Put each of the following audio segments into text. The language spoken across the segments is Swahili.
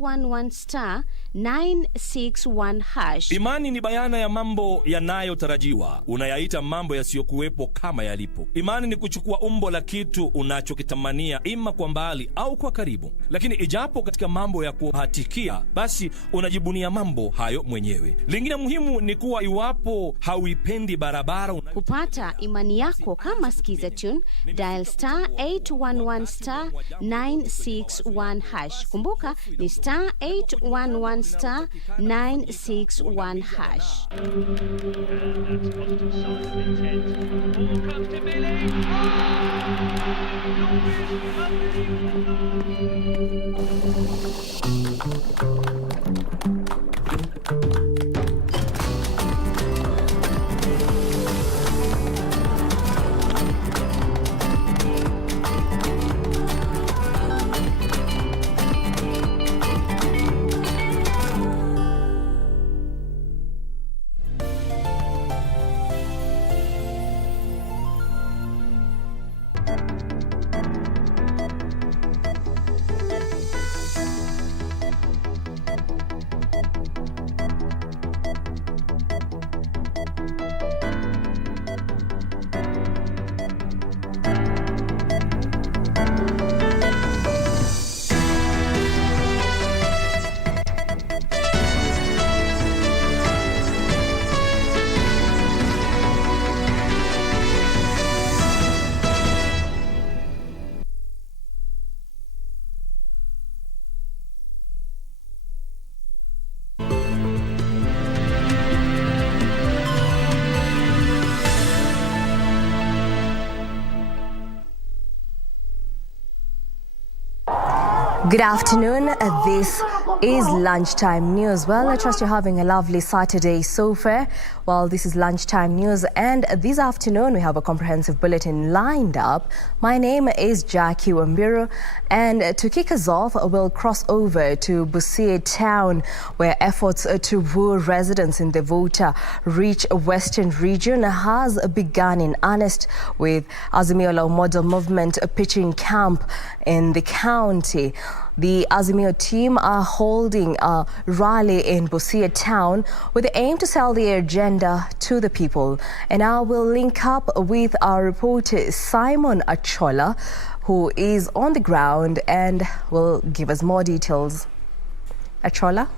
11*961#. Imani ni bayana ya mambo yanayotarajiwa, unayaita mambo yasiyokuwepo kama yalipo. Imani ni kuchukua umbo la kitu unachokitamania, ima kwa mbali au kwa karibu. Lakini ijapo katika mambo ya kuhatikia, basi unajibunia mambo hayo mwenyewe. Lingine muhimu ni kuwa iwapo hauipendi barabara Kupata imani yako kama skiza tune, dial *811*961#. Kumbuka ni *811*961#. Good afternoon. This is Lunchtime News. Well, I trust you're having a lovely Saturday so far. Well, this is Lunchtime News, and this afternoon we have a comprehensive bulletin lined up. My name is Jacky, Wambiru, and to kick us off, we'll cross over to BUSIA town, where efforts to woo residents in the voter-rich Western region has begun in earnest, with AZIMIO model movement pitching camp in the county. The AZIMIO team are holding a rally in BUSIA town with the aim to sell the agenda to the people. And now we'll link up with our reporter Simon Achola, who is on the ground and will give us more details. Achola?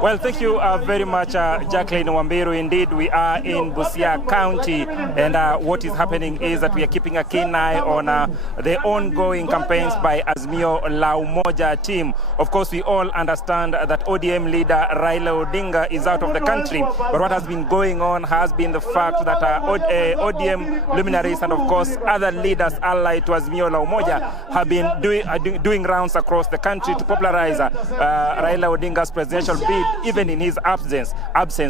Well, thank you very much, Jacqueline Wambiru. Indeed, we are in BUSIA County, and what is happening is that we are keeping a keen eye on the ongoing campaigns by AZIMIO La Umoja team. Of course, we all understand that ODM leader Raila Odinga is out of the country, but what has been going on has been the fact that ODM luminaries and, of course, other leaders allied to AZIMIO La Umoja have been doing rounds across the country to popularize Raila Odinga's presidential bid, even in his absence.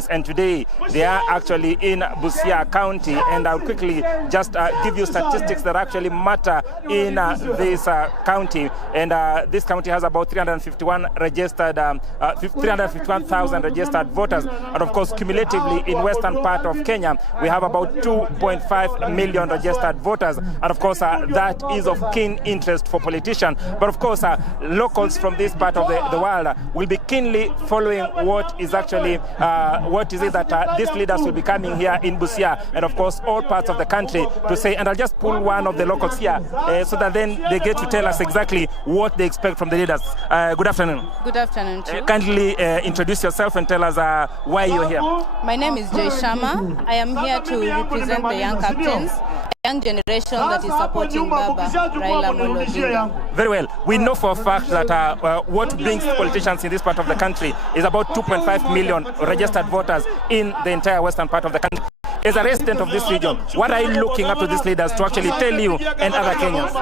And today they are actually in BUSIA County, and I'll quickly just give you statistics that actually matter in this county. And this county has about 351,000 registered voters, and of course cumulatively in western part of Kenya we have about 2.5 million registered voters, and of course that is of keen interest for politicians. But of course locals from this part of the world will be keenly following what is actually what is it that these leaders will be coming here in BUSIA, and of course all parts of the country, to say. And I'll just pull one of the locals here so that then they get to tell us exactly what they expect from the leaders. Good afternoon. Good afternoon too. Kindly introduce yourself and tell us why you're here. My name is Joy Sharma. I am here to represent the young captains, young generation that is supporting Baba Raila Odinga. Very well. We know for a fact that what brings politicians in this part of the country is about 2.5 million registered voters in the entire western part of the country. As a resident of this region, what are you looking up to these leaders to actually tell you and other Kenyans?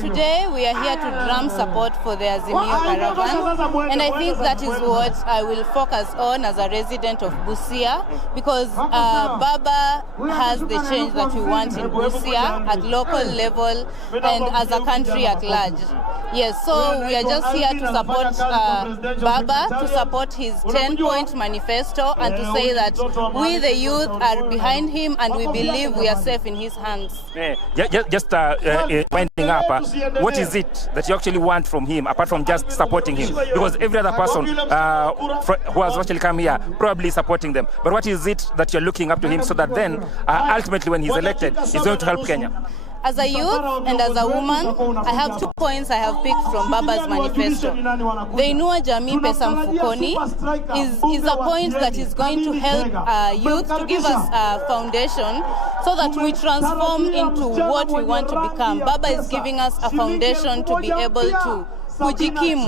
Today we are here to drum support for the AZIMIO caravan, and I think that is what I will focus on as a resident of BUSIA, because Baba has the change that we want in BUSIA at local level and as a country at large. Yes, so we are just here to support Baba, to support his 10-point manifesto, and to say that we the youth are behind him, and we believe we are safe in his hands. Just winding up, what is it that you actually want from him, apart from just supporting him? Because every other person who has actually come here probably supporting them. But what is it that you're looking up to him so that then, ultimately, when he's elected, he's going to help Kenya? As a youth and as a woman, I have 2 points I have picked from Baba's manifesto. The Inua Jamii Pesa Mfukoni is a point that is going to help youth to give us a foundation so that we transform into what we want to become. Baba is giving us a foundation to be able to kujikimu,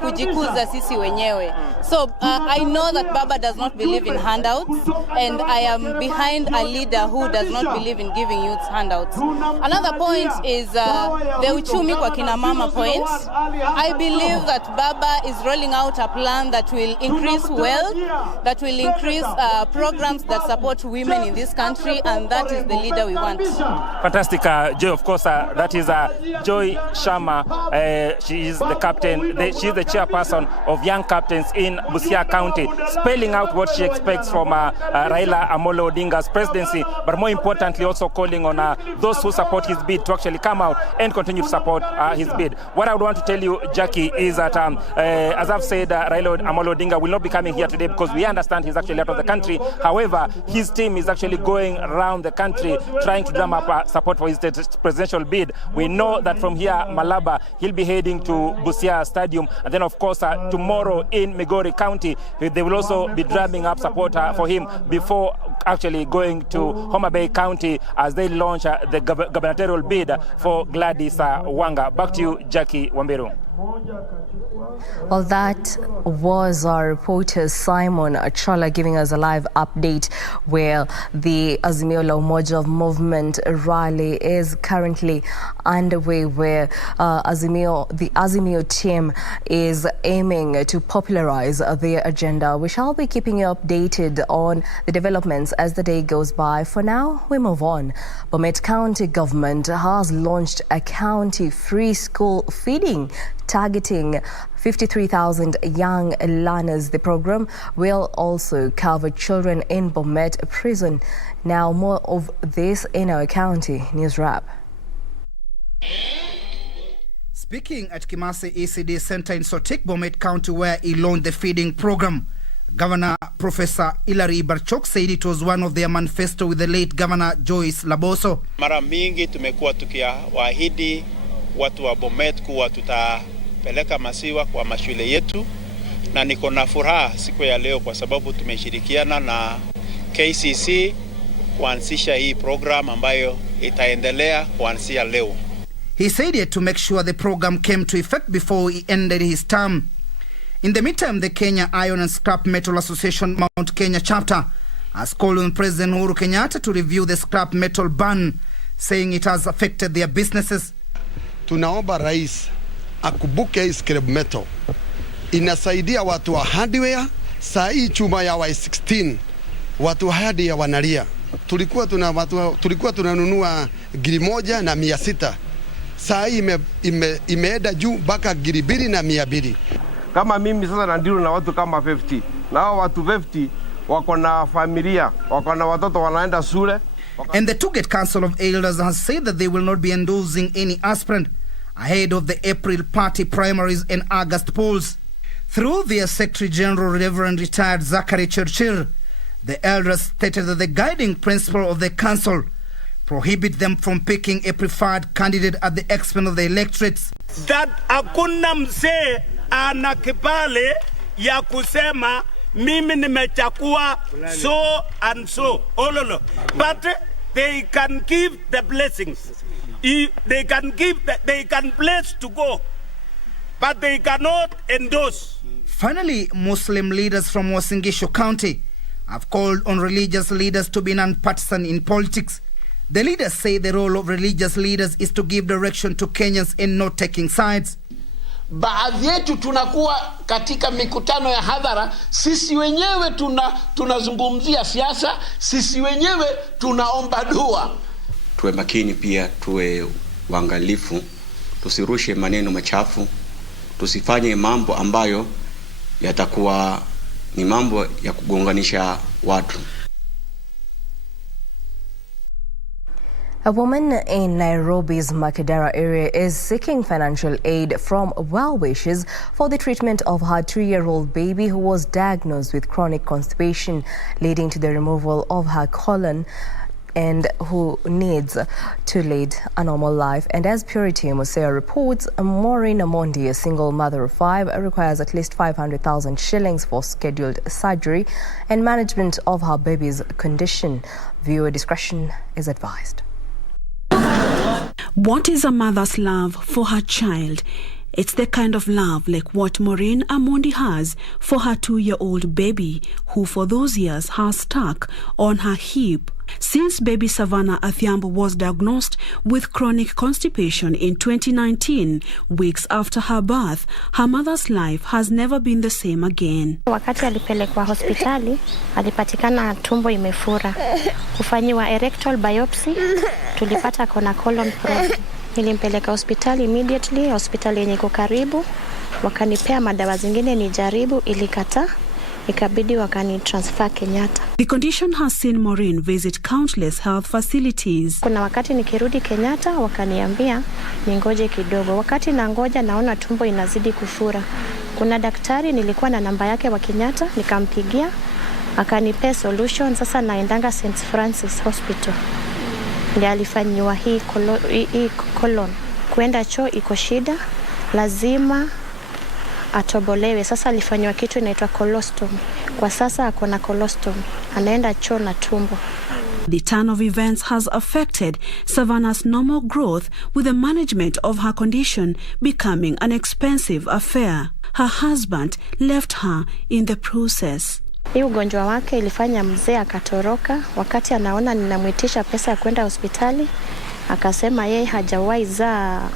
kujikuza sisi wenyewe. So I know that Baba does not believe in handouts, and I am behind a leader who does not believe in giving youth handouts. Another point is the uchumi kwa kina mama point. I believe that Baba is rolling out a plan that will increase wealth, that will increase programs that support women in this country, and that is the leader we want. Fantastic, Joy. Of course, that is Joy Sharma. She is the captain. She is the chairperson of Young Captains in Busia County, spelling out what she expects from Raila Amolo Odinga's presidency, but more importantly also calling on those who support his bid to actually come out and continue to support his bid. What I would want to tell you, Jacky, is that as I've said, Raila Amolo Odinga will not be coming here today because we understand he's actually out of the country. However, his team is actually going around the country trying to drum up support for his presidential bid. We know that from here, Malaba, he'll be heading to Busia Stadium, and then of course tomorrow in Migori County they will also be drumming up support for him before actually going to Homa Bay County as they launch the gubernatorial bid for Gladys Wanga. Back to you, Jacky, Wambiru. Well, that was our reporter Simon Achola giving us a live update where the AZIMIO La Umoja movement rally is currently underway, where the AZIMIO team is aiming to popularize their agenda. We shall be keeping you updated on the developments as the day goes by. For now, we move on. Bomet County government has launched a county free school feeding targeting 53,000 young learners. The program will also cover children in Bomet prison. Now, more of this in our county news wrap. Speaking at Kimase ECD Center in Sotik, Bomet County, where he launched the feeding program, Governor Professor Hilary Barchok said it was one of their manifesto with the late Governor Joyce Laboso. Mara mingi tumekuwa tukiwaahidi watu wa Bomet kuwa tutapeleka masiwa kwa mashule yetu, na niko na furaha siku ya leo kwa sababu tumeshirikiana na KCC kuanzisha hii program ambayo itaendelea kuanzia leo. He said he had to make sure the program came to effect before he ended his term. In the meantime, the Kenya Iron and Scrap Metal Association Mount Kenya chapter has called on President Uhuru Kenyatta to review the scrap metal ban, saying it has affected their businesses. Tunaomba rais akubuke hii scrap metal. Inasaidia watu wa hardware. Saa hii chuma ya Y16 watu wa hardware wanalia. Tulikuwa tunanunua giri 1,600. Saa hii imeenda juu mpaka giri 2,200. Kama mimi sasa nandilo na watu kama 50. Na hao watu 50 wako na familia, wako na watoto wanaenda shule. And the Tuget Council of Elders has said that they will not be endorsing any aspirant ahead of the April party primaries and August polls. Through their Secretary General, Reverend Retired Zachary Churchill, the elders stated that the guiding principle of the council prohibit them from picking a preferred candidate at the expense of the electorates. That hakuna mzee ana kibali ya kusema mimi nimechakua so and so ololo, but they can give the blessings. They can bless to go, but they cannot endorse. Finally, Muslim leaders from Uasin Gishu County have called on religious leaders to be non-partisan in politics. The leaders say the role of religious leaders is to give direction to Kenyans and not taking sides. Baadhi yetu tunakuwa katika mikutano ya hadhara, sisi wenyewe tunazungumzia siasa, sisi wenyewe tunaomba dua. Tuwe makini pia, tuwe waangalifu, tusirushe maneno machafu, tusifanye mambo ambayo yatakuwa ni mambo ya kugonganisha watu. A woman in Nairobi's Makadara area is seeking financial aid from well-wishers for the treatment of her 3-year-old baby who was diagnosed with chronic constipation, leading to the removal of her colon, and who needs to lead a normal life. And as Purity Musea reports, Maureen Amondi, a single mother of 5, requires at least 500,000 shillings for scheduled surgery and management of her baby's condition. Viewer discretion is advised. What is a mother's love for her child? It's the kind of love like what Maureen Amondi has for her 2-year-old baby, who for those years has stuck on her hip. Since baby Savannah Athiambo was diagnosed with chronic constipation in 2019, weeks after her birth, her mother's life has never been the same again. Wakati alipelekwa hospitali, alipatikana tumbo imefura. Kufanyiwa rectal biopsy, tulipata kona colon probe. Nilimpeleka hospitali immediately, hospitali yenye iko karibu. Wakanipea madawa zingine nijaribu, ilikataa. Ikabidi wakani transfer Kenyatta. The condition has seen Maureen visit countless health facilities. Kuna wakati nikirudi Kenyatta wakaniambia ningoje kidogo. Wakati nangoja naona tumbo inazidi kufura. Kuna daktari nilikuwa na namba yake wa Kenyatta, nikampigia akanipea solution. Sasa naendanga St. Francis Hospital. Ndiye alifanyiwa hii colon. Kuenda choo iko shida, lazima atobolewe. Sasa alifanywa kitu inaitwa colostomy. Kwa sasa akona colostomy. Anaenda choo na tumbo. The turn of events has affected Savannah's normal growth, with the management of her condition becoming an expensive affair. Her husband left her in the process. Hii ugonjwa wake ilifanya mzee akatoroka. Wakati anaona ninamwitisha pesa ya kwenda hospitali, akasema yeye hajawahi zaa,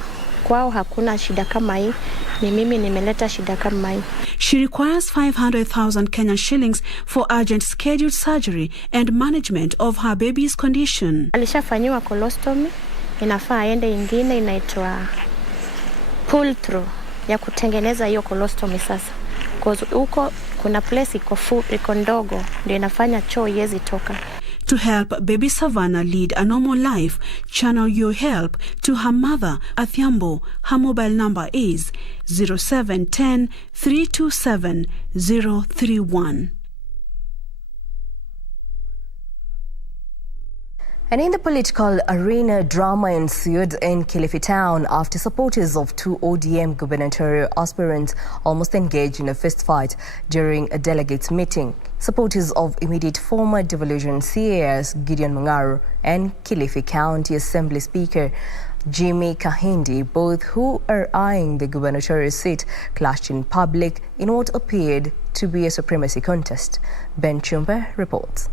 kwao hakuna shida kama hii, ni mimi nimeleta shida kama hii. She requires 500,000 Kenyan shillings for urgent scheduled surgery and management of her baby's condition. Alishafanyiwa colostomy, inafaa aende ingine inaitwa pull through ya kutengeneza hiyo colostomy sasa. Because huko kuna place iko ndogo ndio inafanya choo yezi toka. To help baby Savannah lead a normal life, channel your help to her mother, Athiambo. Her mobile number is 0710 327 031. And in the political arena, drama ensued in Kilifi town after supporters of 2 ODM gubernatorial aspirants almost engaged in a fistfight during a delegates meeting. Supporters of immediate former devolution CAS Gideon Mung'aro and Kilifi County Assembly Speaker Jimmy Kahindi, both who are eyeing the gubernatorial seat, clashed in public in what appeared to be a supremacy contest. Ben Chumba reports.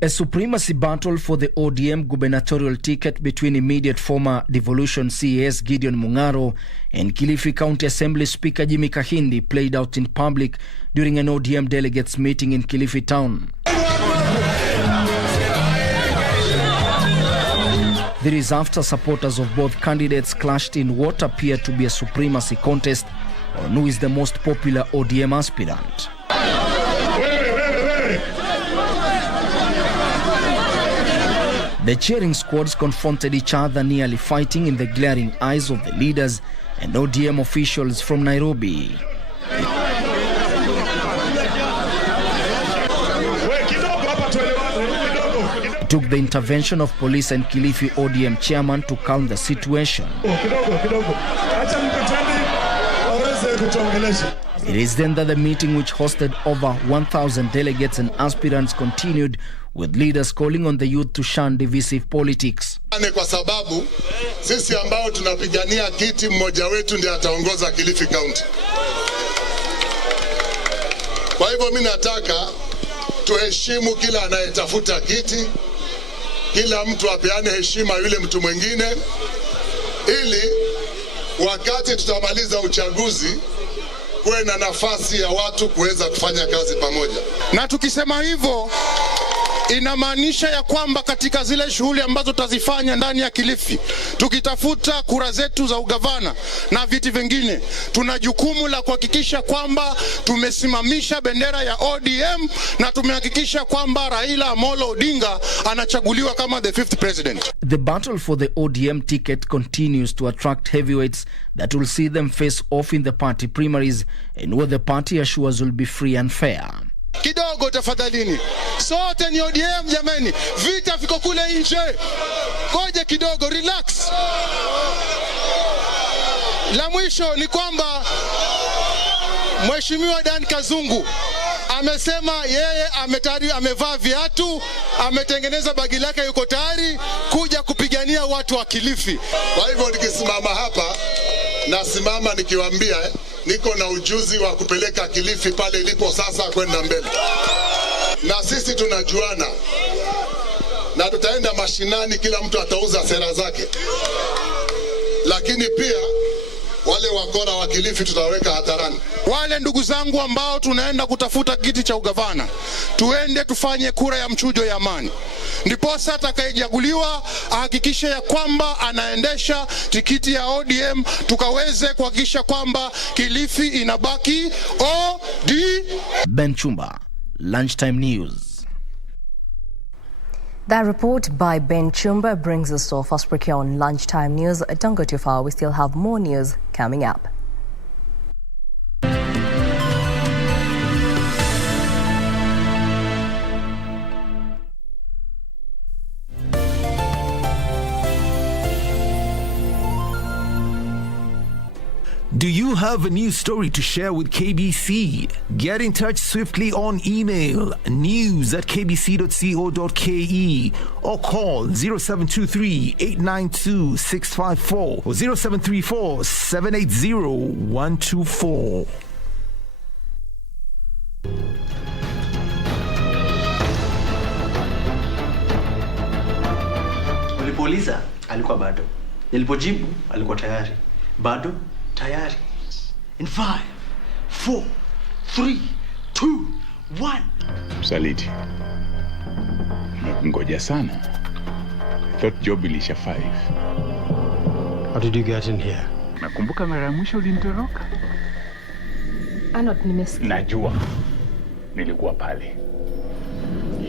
A supremacy battle for the ODM gubernatorial ticket between immediate former devolution CAS Gideon Mung'aro and Kilifi County Assembly Speaker Jimmy Kahindi played out in public during an ODM delegates meeting in Kilifi town. This is after supporters of both candidates clashed in what appeared to be a supremacy contest on who is the most popular ODM aspirant. The cheering squads confronted each other, nearly fighting in the glaring eyes of the leaders and ODM officials from Nairobi. It took the intervention of police and Kilifi ODM chairman to calm the situation. It is then that the meeting, which hosted over 1,000 delegates and aspirants, continued, with leaders calling on the youth to shun divisive politics. Kwa sababu sisi ambao tunapigania kiti, mmoja wetu ndiye ataongoza Kilifi County. Kwa hivyo mimi nataka tuheshimu kila anayetafuta kiti, kila mtu apeane heshima yule mtu mwingine, ili wakati tutamaliza uchaguzi kuwe na nafasi ya watu kuweza kufanya kazi pamoja. Na tukisema hivyo Inamaanisha ya kwamba katika zile shughuli ambazo tutazifanya ndani ya Kilifi, tukitafuta kura zetu za ugavana na viti vingine, tuna jukumu la kuhakikisha kwamba tumesimamisha bendera ya ODM na tumehakikisha kwamba Raila Amolo Odinga anachaguliwa kama the 5th president. The battle for the ODM ticket continues to attract heavyweights that will see them face off in the party primaries, and where the party assures will be free and fair. Kidogo tafadhalini, sote ni ODM jamani, vita viko kule nje, ngoja kidogo, relax. La mwisho ni kwamba Mheshimiwa Dan Kazungu amesema yeye amevaa viatu, ametengeneza bagi lake, yuko tayari kuja kupigania watu wa Kilifi. Kwa hivyo nikisimama hapa, nasimama nikiwaambia niko na ujuzi wa kupeleka Kilifi pale ilipo sasa kwenda mbele. Na sisi tunajuana, na tutaenda mashinani, kila mtu atauza sera zake. Lakini pia wale wakora wa Kilifi tutaweka hatarani. Wale ndugu zangu ambao tunaenda kutafuta kiti cha ugavana, tuende tufanye kura ya mchujo ya amani. Ndiposa atakayechaguliwa ahakikishe ya kwamba anaendesha tikiti ya ODM, tukaweze kuhakikisha kwamba Kilifi inabaki OD. Ben Chumba, Lunchtime News. That report by Ben Chumba brings us to our first break here on Lunchtime News. Don't go too far, we still have more news coming up. Do you have a news story to share with KBC? Get in touch swiftly on email news@kbc.co.ke or call 0723-892-654 or 0734-780-124. Nilipouliza alikuwa bado. Nilipojibu alikuwa tayari. Bado tayari. In 5, 4, 3, 2, 1. Msaliti. Ngoja sana. Thought job ilisha 5. How did you get in here? Nakumbuka mara ya mwisho ulinitoroka. Anot, nimesikia. Najua. Nilikuwa pale.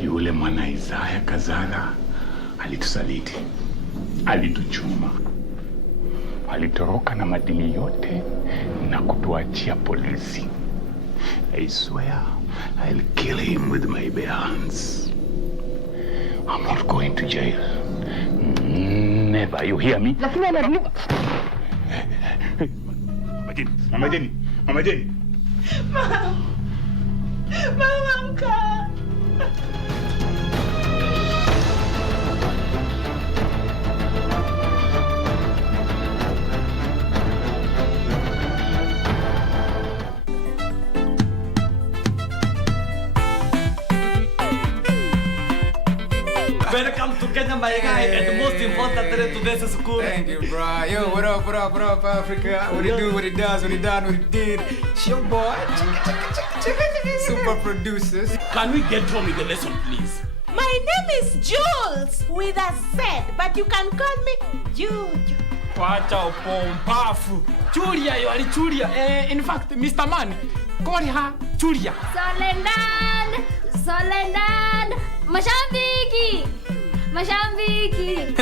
Yule mwana Isaya Kazala alitusaliti. Alituchuma. Alitoroka na madini yote na kutuachia polisi. I swear I'll kill him with my bare hands. I'm not going to jail. Never, you hear me? Lakini anarudi. Mama Jenny. Mama mka. Welcome to Kenya, my guy, and the most important thing to this school. Thank you, bro. Yo, what up, Africa? What it do, what it does, what it done, what it did. It's your boy, Super Producers. Can we get on with the lesson, please? My name is Jules with a Z, but you can call me Juju. Wacha upompafu. Julia, you are Julia. In fact, Mr. Man, call her Julia. Solendan, Mashambiki. I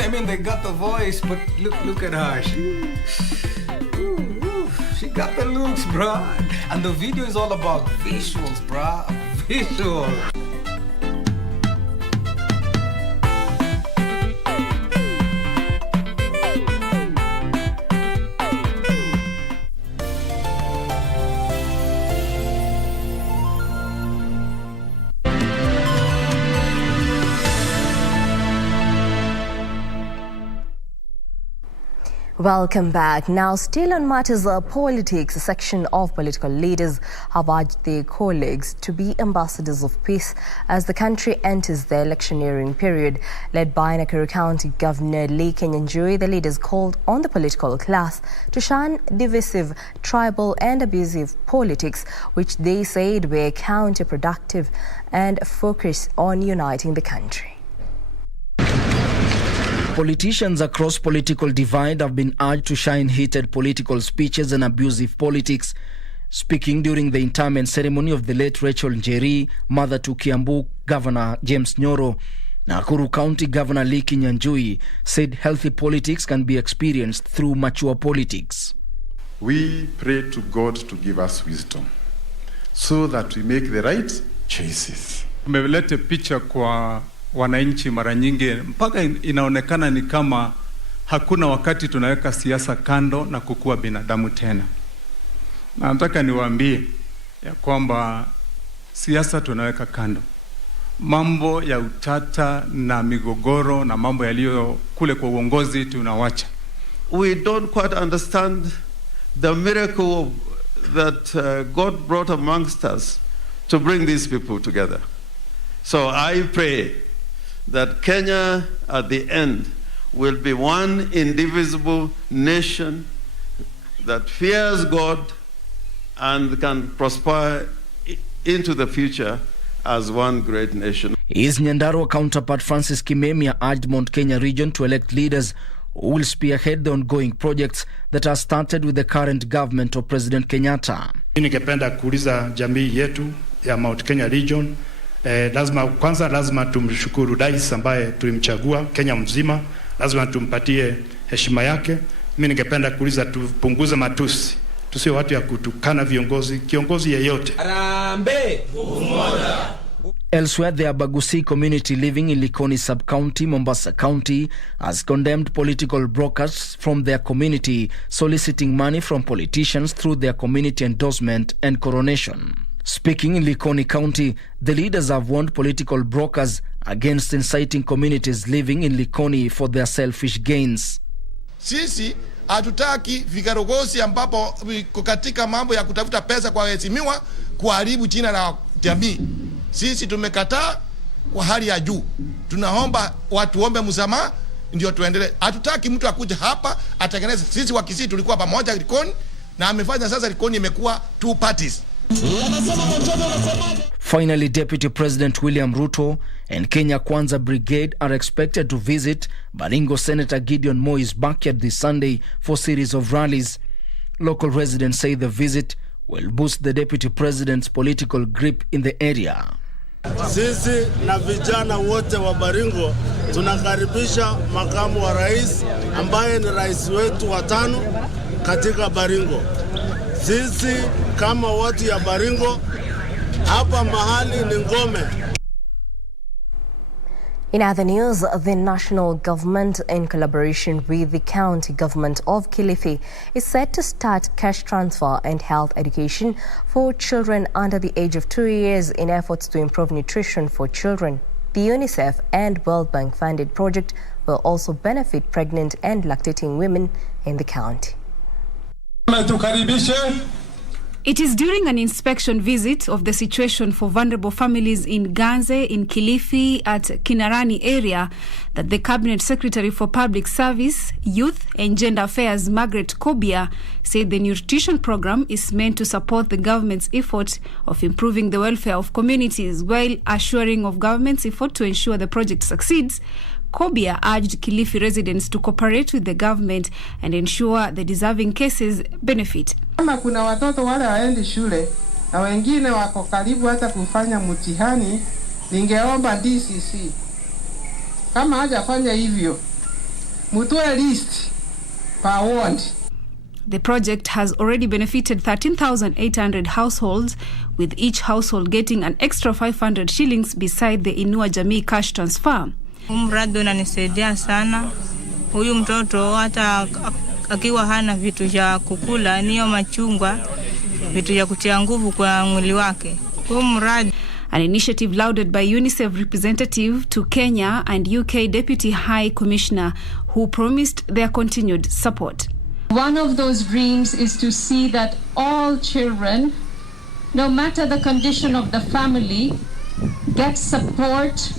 mean, they got the voice, but look at her. She got the looks, bro. And the video is all about visuals, bro. Visuals. Welcome back. Now, still on matters of politics, a section of political leaders have urged their colleagues to be ambassadors of peace as the country enters the electioneering period. Led by Nakuru County Governor Lee Kenyanjui, the leaders called on the political class to shun divisive, tribal and abusive politics, which they said were counterproductive, and focus on uniting the country. Politicians across political divide have been urged to shun heated political speeches and abusive politics. Speaking during the interment ceremony of the late Rachel Njeri, mother to Kiambu Governor James Nyoro, Nakuru County Governor Lee Kenyanjui said healthy politics can be experienced through mature politics. We pray to God to give us wisdom so that we make the right choices. Tumeleta picha kwa wananchi mara nyingi mpaka inaonekana ni kama hakuna wakati tunaweka siasa kando na kukua binadamu tena. Na nataka niwaambie ya kwamba siasa tunaweka kando. Mambo ya utata na migogoro na mambo yaliyo kule kwa uongozi tunawacha. We don't quite understand the miracle that God brought amongst us to bring these people together. So I pray that Kenya at the end will be one indivisible nation that fears God and can prosper into the future as one great nation. His Nyandarua counterpart Francis Kimemia urged Mount Kenya region to elect leaders who will spearhead the ongoing projects that are started with the current government of President Kenyatta. Ningependa kuuliza jamii yetu ya Mount Kenya region, lazima tumshukuru rais ambaye tulimchagua Kenya mzima, lazima tumpatie heshima yake. Mimi ningependa kuuliza tupunguze matusi, tusiwe watu ya kutukana kiongozi yeyote. Arambe umoja. Elsewhere, the Abagusi community living in Likoni sub-county, Mombasa County, has condemned political brokers from their community soliciting money from politicians through their community endorsement and coronation. Speaking in Likoni County, the leaders have warned political brokers against inciting communities living in Likoni for their selfish gains. Sisi hatutaki vigarogosi ambapo katika mambo ya kutafuta pesa kwa waheshimiwa kuharibu jina la jamii. Sisi tumekataa kwa hali ya juu. Tunaomba watu ombe msamaha ndio tuendelee. Hatutaki mtu akuje hapa atengeneze. Sisi wa Kisii tulikuwa pamoja Likoni na amefanya sasa Likoni imekuwa two parties. Finally, Deputy President William Ruto and Kenya Kwanza Brigade are expected to visit Baringo Senator Gideon Moi's backyard this Sunday for a series of rallies. Local residents say the visit will boost the Deputy President's political grip in the area. Sisi na vijana wote wa Baringo tunakaribisha makamu wa rais ambaye ni rais wetu wa 5 katika Baringo. Sisi kama watu ya Baringo hapa mahali ni ngome. In other news, the national government, in collaboration with the county government of Kilifi, is set to start cash transfer and health education for children under the age of 2 years in efforts to improve nutrition for children. The UNICEF and World Bank funded project will also benefit pregnant and lactating women in the county. It is during an inspection visit of the situation for vulnerable families in Ganze, in Kilifi, at Kinarani area that the Cabinet Secretary for Public Service, Youth and Gender Affairs, Margaret Kobia, said the nutrition program is meant to support the government's effort of improving the welfare of communities while assuring of government's effort to ensure the project succeeds. Kobia urged Kilifi residents to cooperate with the government and ensure the deserving cases benefit. Kama kuna watoto wale waendi shule na wengine wako karibu hata kufanya mtihani, ningeomba DCC kama hajafanya hivyo mtoe list per ward. The project has already benefited 13,800 households, with each household getting an extra 500 shillings beside the Inua Jamii cash transfer. Mradi unanisaidia sana. Huyu mtoto hata akiwa hana vitu vya kukula, niyo machungwa, vitu vya kutia nguvu kwa mwili wake. Huu mradi. an initiative lauded by UNICEF representative to Kenya and UK Deputy High Commissioner, who promised their continued support. One of those dreams is to see that all children, no matter the condition of the family, get support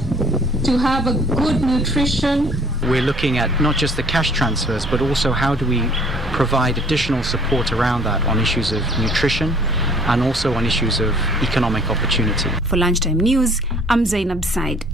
to have a good nutrition. We're looking at not just the cash transfers, but also how do we provide additional support around that on issues of nutrition and also on issues of economic opportunity. For Lunchtime News, I'm Zainab Said.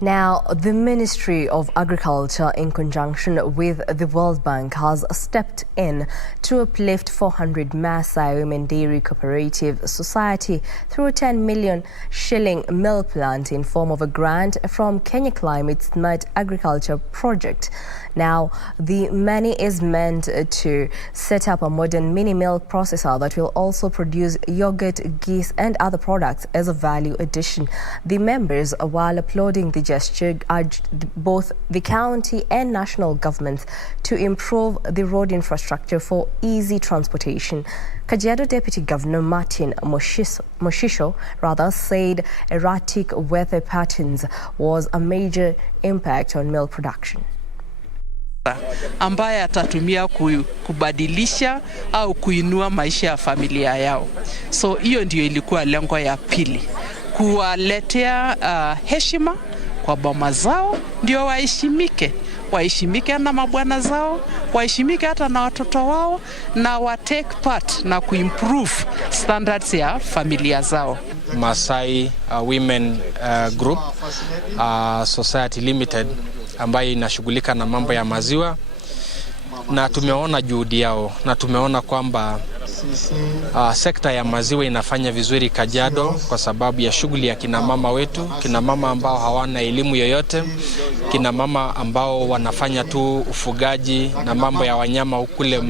Now, the Ministry of Agriculture, in conjunction with the World Bank, has stepped in to uplift 400 Maasai Women Dairy Cooperative Society through a 10 million shilling milk plant in form of a grant from Kenya Climate Smart Agriculture Project. Now, the money is meant to set up a modern mini milk processor that will also produce yogurt, ghee and other products as a value addition. The members, while applauding the gesture, urged both the county and national governments to improve the road infrastructure for easy transportation. Kajiado Deputy Governor Martin Moshisho said erratic weather patterns was a major impact on milk production. Ambaye atatumia kubadilisha au kuinua maisha ya familia yao. So hiyo ndio ilikuwa lengo ya pili, kuwaletea heshima kwa boma zao, ndio waheshimike na mabwana zao, waheshimike hata na watoto wao, na wa take part na kuimprove standards ya familia zao. Maasai Women Group Society Limited ambayo inashughulika na mambo ya maziwa, na tumeona juhudi yao na tumeona kwamba sekta ya maziwa inafanya vizuri Kajiado kwa sababu ya shughuli ya kina mama wetu, kina mama ambao hawana elimu yoyote, kina mama ambao wanafanya tu ufugaji na mambo ya wanyama ukule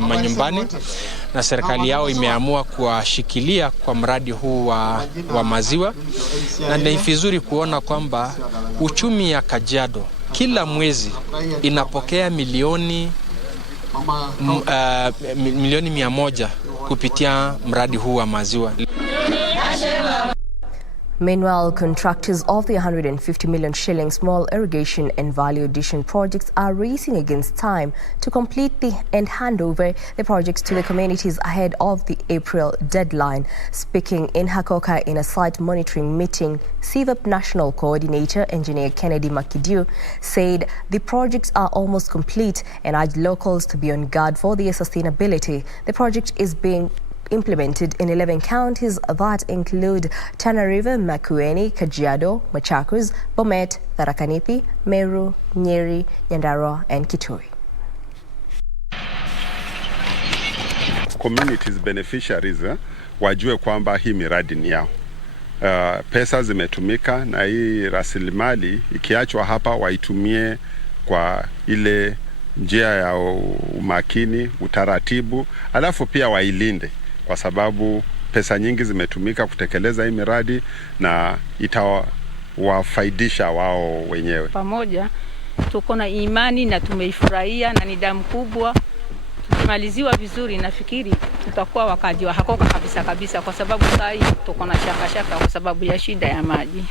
manyumbani, na serikali yao imeamua kuwashikilia kwa mradi huu wa maziwa, na ni vizuri kuona kwamba uchumi ya Kajiado kila mwezi inapokea milioni 100 kupitia mradi huu wa maziwa. Meanwhile, contractors of the 150 million shilling small irrigation and value addition projects are racing against time to complete and hand over the projects to the communities ahead of the April deadline. Speaking in Hakoka in a site monitoring meeting, CVIP National Coordinator Engineer Kennedy Makidiu said the projects are almost complete and urged locals to be on guard for their sustainability. The project is being implemented in 11 counties that include Tana River, Makueni, Kajiado, Machakos, Bomet, Tharaka Nithi, Meru, Nyeri, Nyandarua and Kitui. Communities beneficiaries wajue kwamba hii miradi ni yao. Pesa zimetumika na hii rasilimali ikiachwa hapa waitumie kwa ile njia ya umakini, utaratibu, alafu pia wailinde kwa sababu pesa nyingi zimetumika kutekeleza hii miradi na itawafaidisha wao wenyewe. Pamoja tuko na imani na tumeifurahia na nidhamu kubwa. Tukimaliziwa vizuri nafikiri tutakuwa wakaji wa Hakoka kabisa kwa sababu sasa tuko na shaka kwa sababu ya shida ya maji.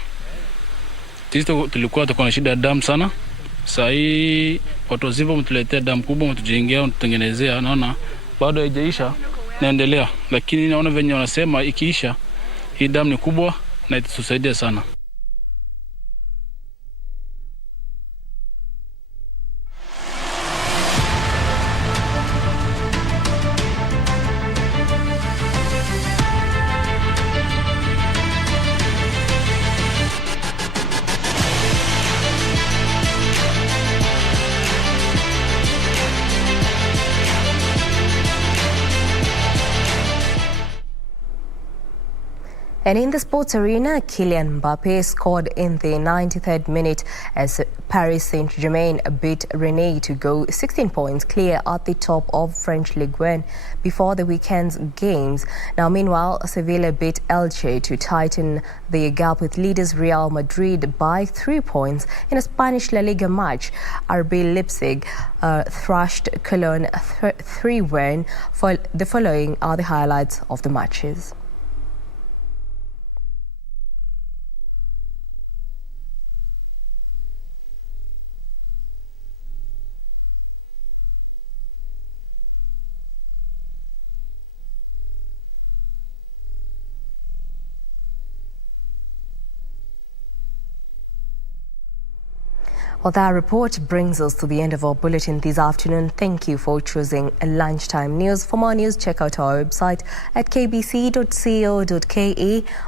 Sisi tulikuwa tuko na shida ya damu sana. Sasa hii watu wazima mtuletea damu kubwa, mtujengea, mtutengenezea, naona bado haijaisha, naendelea, lakini naona venye wanasema ikiisha hii damu ni kubwa na itatusaidia sana. And in the sports arena, Kylian Mbappe scored in the 93rd minute as Paris Saint-Germain beat Rennes to go 16 points clear at the top of French Ligue 1 before the weekend's games. Now, meanwhile, Sevilla beat Elche to tighten the gap with leaders Real Madrid by 3 points in a Spanish La Liga match. RB Leipzig thrashed Cologne 3-1. The following are the highlights of the matches. Well, that report brings us to the end of our bulletin this afternoon. Thank you for choosing Lunchtime News. For more news, check out our website at kbc.co.ke.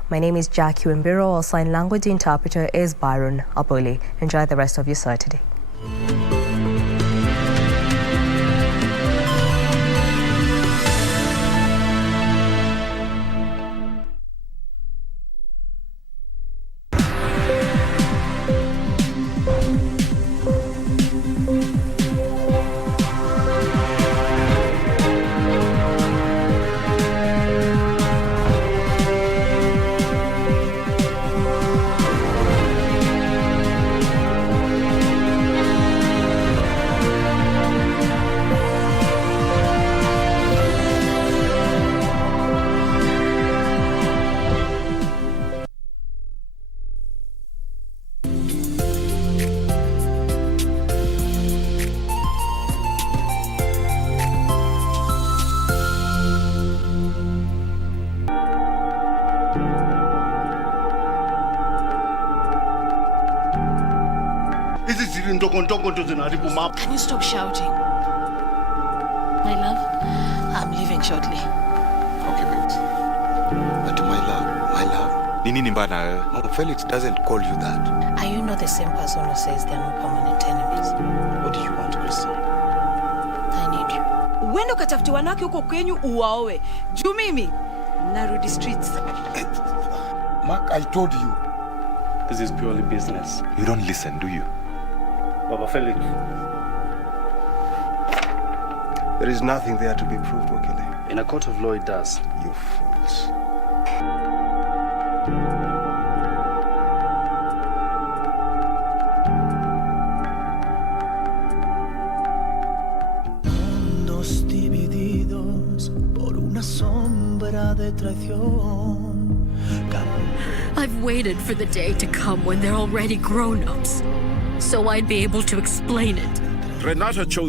My name is Jacky, Wambiru. Our sign language interpreter is Byron Aboli. Enjoy the rest of your Saturday. Can you stop shouting? My love, I'm leaving shortly. Okay, babes. But my love. Nini mbaya na wewe? No, Felix doesn't call you that. Are you not the same person who says there are no permanent enemies? What do you want, Kristen? I need you. Uende ukatafuti wanawake huko kwenyu uwaoe. Juu mimi narudi streets. Mark, I told you. This is purely business. You don't listen, do you? Baba Felix. There is nothing there to be proved, Wakili. In a court of law, it does. You fools. Mundos divididos por una sombra de traición. I've waited for the day to come when they're already grown-ups, so I'd be able to explain it. Renata chose